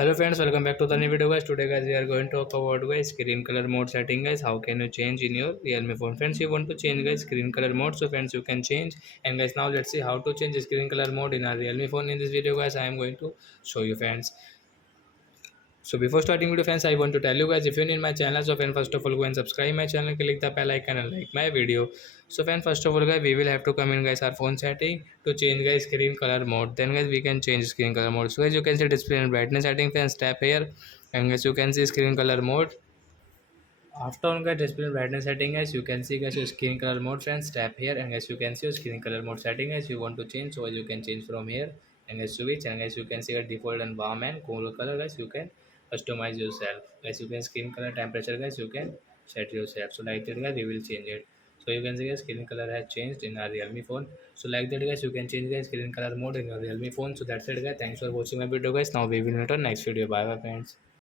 Hello friends, welcome back to the new video guys. Today guys we are going to talk about guys screen color mode setting guys. How can you change in your Realme phone? Friends, you want to change guys screen color mode, so friends you can change. And guys, now let's see how to change screen color mode in our Realme phone. In this video guys, I am going to show you friends. So before starting video friends, I want to tell you guys, if you're new in my channel, so friend, first of all go and subscribe my channel, click the bell icon and like my video. So friend, first of all guys, we will have to come in guys our phone setting to change guys screen color mode. Then guys we can change screen color mode. So guys, you can see display and brightness setting, friends, tap here and guys you can see screen color mode. After on guys display and brightness setting guys, you can see guys your screen color mode, friends, tap here and guys you can see your screen color mode setting guys. You want to change, so you can change from here and guys switch and guys you can see a default and warm and cool color guys. You can customize yourself guys. You can screen color temperature guys, you can set yourself. So like that guys we will change it. So you can see guys screen color has changed in our Realme phone. So like that guys you can change guys screen color mode in your Realme phone. So that's it guys, thanks for watching my video guys. Now we will meet on next video. Bye bye friends.